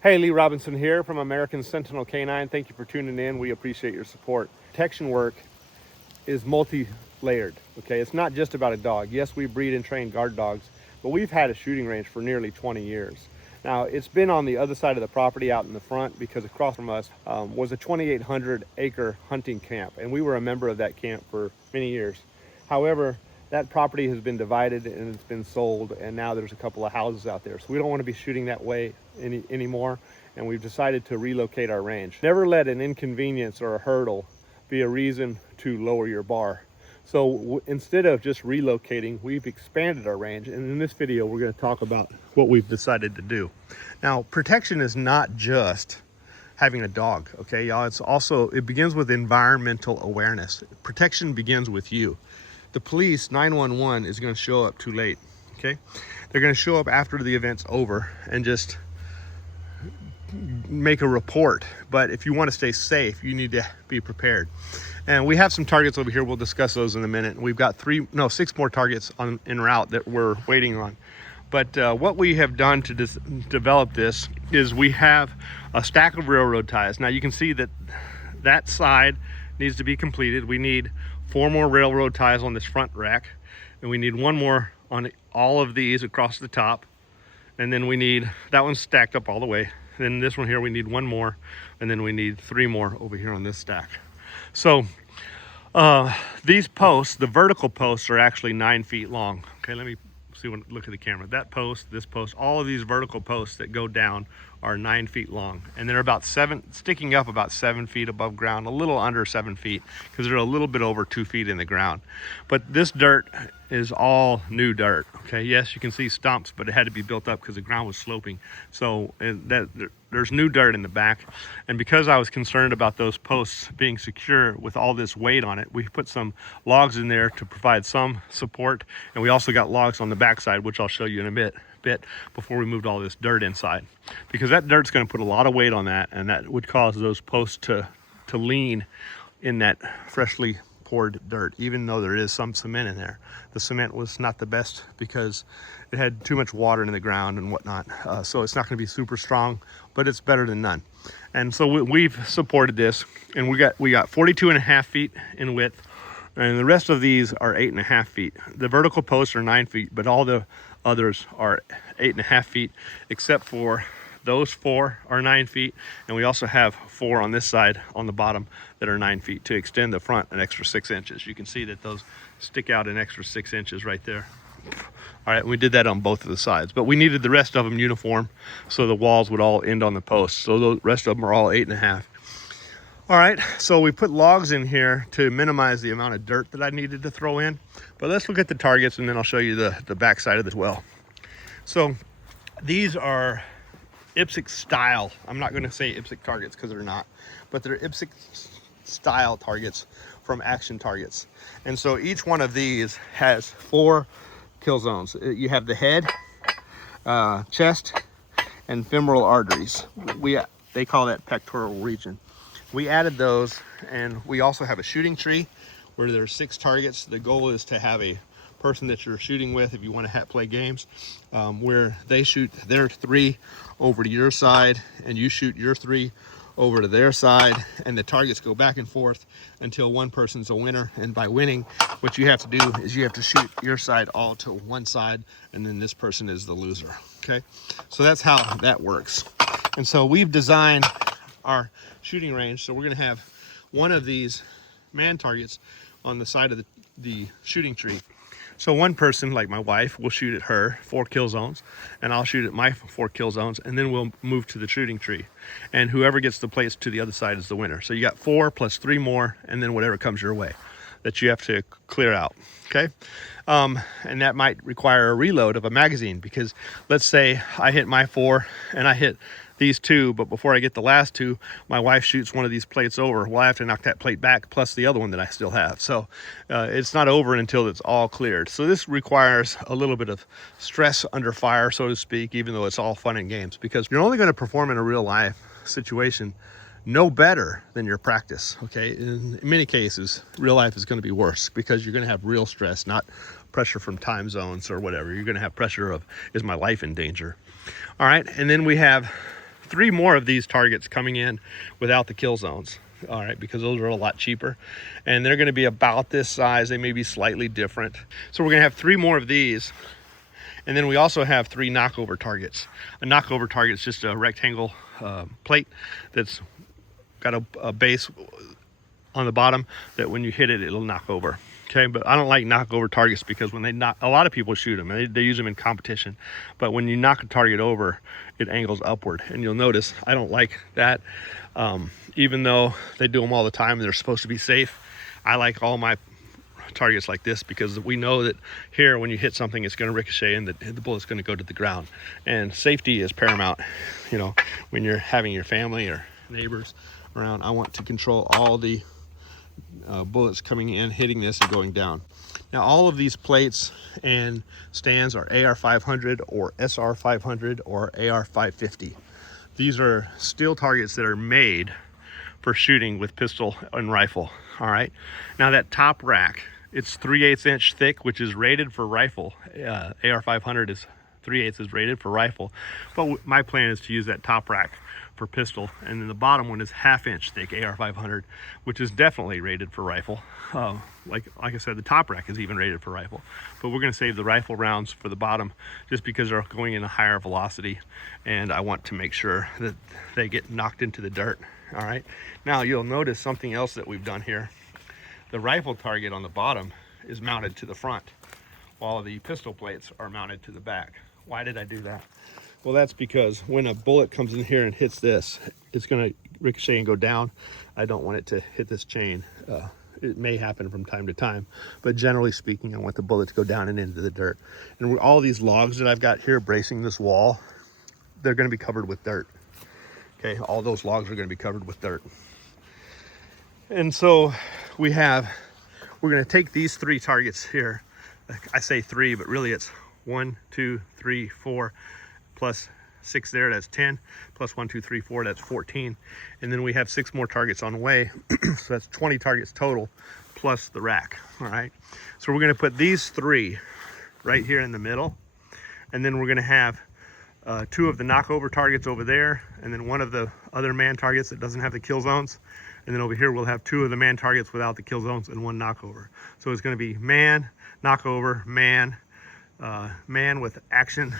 Hey, Lee Robinson here from American Sentinel Canine. Thank you for tuning in. We appreciate your support. Protection work is multi-layered, okay? It's not just about a dog. Yes, we breed and train guard dogs, but we've had a shooting range for nearly 20 years. Now, it's been on the other side of the property out in the front because across from us was a 2,800 acre hunting camp, and we were a member of that camp for many years. However, that property has been divided and it's been sold, and now there's a couple of houses out there. So we don't want to be shooting that way anymore, and we've decided to relocate our range. Never let an inconvenience or a hurdle be a reason to lower your bar. So instead of just relocating, we've expanded our range. And in this video, we're going to talk about what we've decided to do. Now, protection is not just having a dog, okay, y'all? It begins with environmental awareness. Protection begins with you. The police, 911, is going to show up too late, okay? They're going to show up after the event's over and just make a report. But if you want to stay safe, you need to be prepared. And we have some targets over here. We'll discuss those in a minute. We've got 6 more targets en route that we're waiting on. But what we have done to develop this is we have a stack of railroad ties. Now you can see that that side needs to be completed. We need 4 more railroad ties on this front rack, and we need 1 more on all of these across the top. And then we need, that one's stacked up all the way. Then this one here, we need 1 more, and then we need 3 more over here on this stack. So these posts, the vertical posts, are actually 9 feet long. Okay, let me look at the camera. That post, this post, all of these vertical posts that go down are 9 feet long, and they're about sticking up about 7 feet above ground, a little under 7 feet, because they're a little bit over 2 feet in the ground. But this dirt is all new dirt. Okay, yes, you can see stumps, but it had to be built up because the ground was sloping. So there's new dirt in the back, and because I was concerned about those posts being secure with all this weight on it, we put some logs in there to provide some support, and we also got logs on the backside, which I'll show you in a bit before we moved all this dirt inside, because that dirt's going to put a lot of weight on that, and that would cause those posts to lean in that freshly poured dirt. Even though there is some cement in there, the cement was not the best because it had too much water in the ground and whatnot, so it's not going to be super strong, but it's better than none. And so we've supported this, and we got 42.5 feet in width, and the rest of these are 8.5 feet. The vertical posts are 9 feet, but all the others are 8.5 feet, except for those 4 are 9 feet, and we also have 4 on this side on the bottom that are 9 feet to extend the front an extra 6 inches. You can see that those stick out an extra 6 inches right there. All right, we did that on both of the sides, but we needed the rest of them uniform so the walls would all end on the posts. So the rest of them are all 8.5. All right, so we put logs in here to minimize the amount of dirt that I needed to throw in. But let's look at the targets, and then I'll show you the back side of this well. So these are IPSC style. I'm not going to say IPSC targets because they're not, but they're IPSC style targets from Action Targets. And so each one of these has 4 kill zones. You have the head, chest, and femoral arteries. They call that pectoral region. We added those, and we also have a shooting tree where there's 6 targets. The goal is to have a person that you're shooting with, if you want to play games, where they shoot their 3 over to your side, and you shoot your 3 over to their side, and the targets go back and forth until one person's a winner. And by winning, what you have to do is you have to shoot your side all to one side, and then this person is the loser. Okay, so that's how that works. And so we've designed our shooting range so we're going to have one of these man targets on the side of the shooting tree. So one person, like my wife, will shoot at her 4 kill zones, and I'll shoot at my 4 kill zones, and then we'll move to the shooting tree. And whoever gets the place to the other side is the winner. So you got 4 plus 3 more, and then whatever comes your way that you have to clear out, okay? And that might require a reload of a magazine, because let's say I hit my 4 and I hit these 2, but before I get the last 2, my wife shoots one of these plates over. Well, I have to knock that plate back plus the other one that I still have. So it's not over until it's all cleared. So this requires a little bit of stress under fire, so to speak, even though it's all fun and games, because you're only going to perform in a real life situation no better than your practice. Okay, in many cases real life is going to be worse, because you're going to have real stress, not pressure from time zones or whatever. You're going to have pressure of, is my life in danger? All right, and then we have 3 more of these targets coming in without the kill zones. All right, because those are a lot cheaper, and they're going to be about this size. They may be slightly different. So we're going to have 3 more of these, and then we also have 3 knockover targets. A knockover target is just a rectangle plate that's got a base on the bottom that when you hit it, it'll knock over. Okay, but I don't like knockover targets because when they knock, a lot of people shoot them and they use them in competition. But when you knock a target over, it angles upward, and you'll notice I don't like that. Even though they do them all the time and they're supposed to be safe, I like all my targets like this because we know that here when you hit something, it's going to ricochet and the bullet's going to go to the ground. And safety is paramount. You know, when you're having your family or neighbors around, I want to control all the bullets coming in, hitting this, and going down. Now, all of these plates and stands are AR-500 or SR-500 or AR-550. These are steel targets that are made for shooting with pistol and rifle. All right. Now that top rack, it's 3/8 inch thick, which is rated for rifle. AR-500 is 3/8 is rated for rifle, but my plan is to use that top rack for pistol, and then the bottom one is 1/2 inch thick AR-500, which is definitely rated for rifle. Like I said, the top rack is even rated for rifle, but we're going to save the rifle rounds for the bottom just because they're going in a higher velocity, and I want to make sure that they get knocked into the dirt. All right. Now you'll notice something else that we've done here. The rifle target on the bottom is mounted to the front, while the pistol plates are mounted to the back. Why did I do that? Well, that's because when a bullet comes in here and hits this, it's going to ricochet and go down. I don't want it to hit this chain. It may happen from time to time, but generally speaking, I want the bullet to go down and into the dirt. And all these logs that I've got here bracing this wall, they're going to be covered with dirt. Okay, all those logs are going to be covered with dirt. And so we're going to take these 3 targets here. I say 3, but really it's 1, 2, 3, 4, plus 6 there, that's 10, plus 1, 2, 3, 4, that's 14. And then we have 6 more targets on the way. So that's 20 targets total, plus the rack. All right. So we're going to put these 3 right here in the middle. And then we're going to have 2 of the knockover targets over there, and then 1 of the other man targets that doesn't have the kill zones. And then over here, we'll have 2 of the man targets without the kill zones and 1 knockover. So it's going to be man, knockover, man, man with action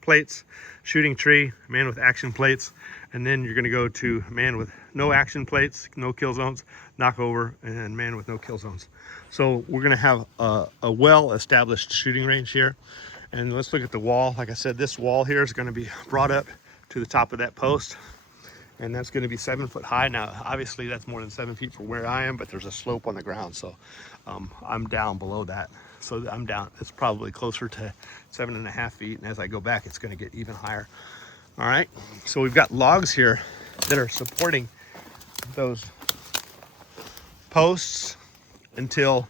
plates, shooting tree, man with action plates, and then you're going to go to man with no action plates, no kill zones, knockover, and man with no kill zones. So we're going to have a well-established shooting range here. And let's look at the wall. Like I said, this wall here is going to be brought up to the top of that post, and that's going to be 7 foot high. Now, obviously, that's more than 7 feet from where I am, but there's a slope on the ground, so I'm down below that. So I'm down. It's probably closer to 7.5 feet, and as I go back, it's going to get even higher. All right. So we've got logs here that are supporting those posts until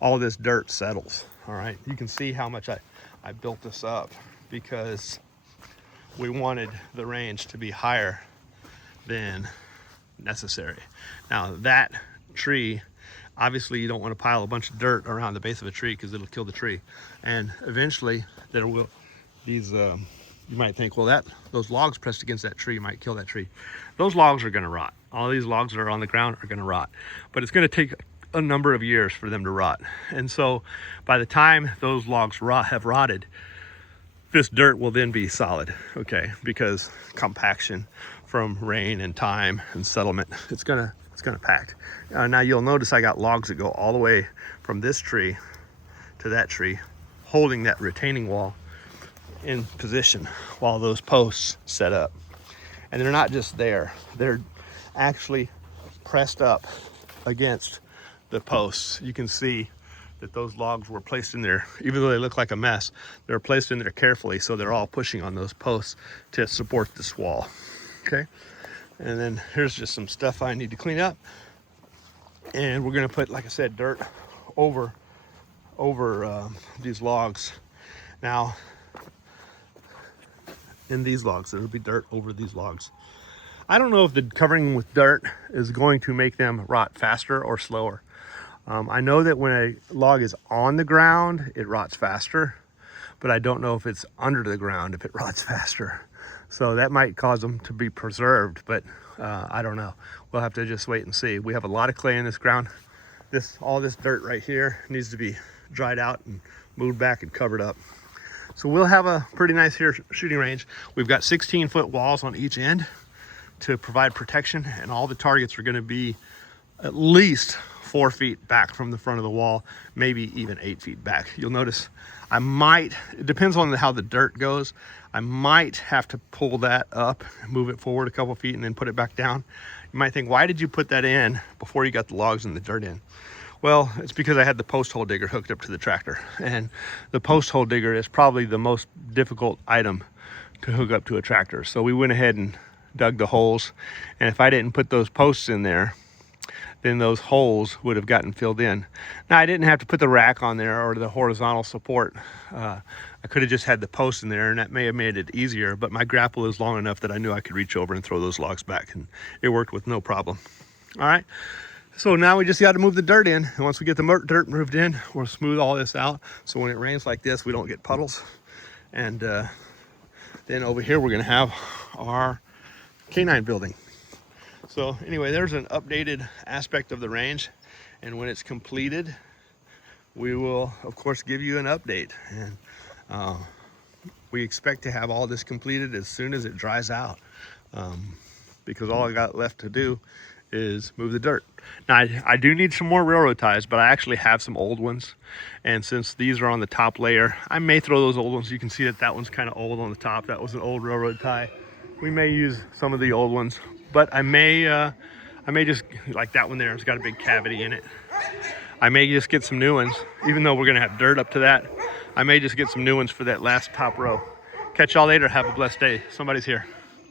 all this dirt settles. All right. You can see how much I built this up because we wanted the range to be higher than necessary. Now that tree, obviously you don't want to pile a bunch of dirt around the base of a tree because it'll kill the tree. And eventually there will, you might think, well, those logs pressed against that tree might kill that tree. Those logs are going to rot. All these logs that are on the ground are going to rot, but it's going to take a number of years for them to rot. And so by the time those logs have rotted, this dirt will then be solid, okay? Because compaction from rain and time and settlement, it's gonna pack. Now you'll notice I got logs that go all the way from this tree to that tree, holding that retaining wall in position while those posts set up. And they're not just there, they're actually pressed up against the posts. You can see that those logs were placed in there, even though they look like a mess, they're placed in there carefully, so they're all pushing on those posts to support this wall. Okay, and then here's just some stuff I need to clean up, and we're gonna put, like I said, dirt over these logs. Now in these logs, there'll be dirt over these logs. I don't know if the covering with dirt is going to make them rot faster or slower. I know that when a log is on the ground, it rots faster, but I don't know if it's under the ground if it rots faster. So that might cause them to be preserved, but I don't know. We'll have to just wait and see. We have a lot of clay in this ground. All this dirt right here needs to be dried out and moved back and covered up. So we'll have a pretty nice shooting range. We've got 16-foot walls on each end to provide protection, and all the targets are going to be at least 4 feet back from the front of the wall, maybe even 8 feet back. You'll notice it depends on how the dirt goes, I might have to pull that up, move it forward a couple feet, and then put it back down. You might think, why did you put that in before you got the logs and the dirt in? Well, it's because I had the post hole digger hooked up to the tractor, and the post hole digger is probably the most difficult item to hook up to a tractor. So we went ahead and dug the holes, and if I didn't put those posts in there, then those holes would have gotten filled in. Now, I didn't have to put the rack on there or the horizontal support. I could have just had the post in there, and that may have made it easier, but my grapple is long enough that I knew I could reach over and throw those logs back, and it worked with no problem. All right, so now we just got to move the dirt in, and once we get the dirt moved in, we'll smooth all this out, so when it rains like this, we don't get puddles. And then over here, we're gonna have our canine building. So anyway, there's an updated aspect of the range, and when it's completed, we will of course give you an update. And we expect to have all this completed as soon as it dries out, because all I got left to do is move the dirt. Now I do need some more railroad ties, but I actually have some old ones, and since these are on the top layer, I may throw those old ones. You can see that one's kind of old on the top. That was an old railroad tie. We may use some of the old ones, but I may just, like that one there, it's got a big cavity in it. I may just get some new ones, even though we're gonna have dirt up to that. I may just get some new ones for that last top row. Catch y'all later. Have a blessed day. Somebody's here.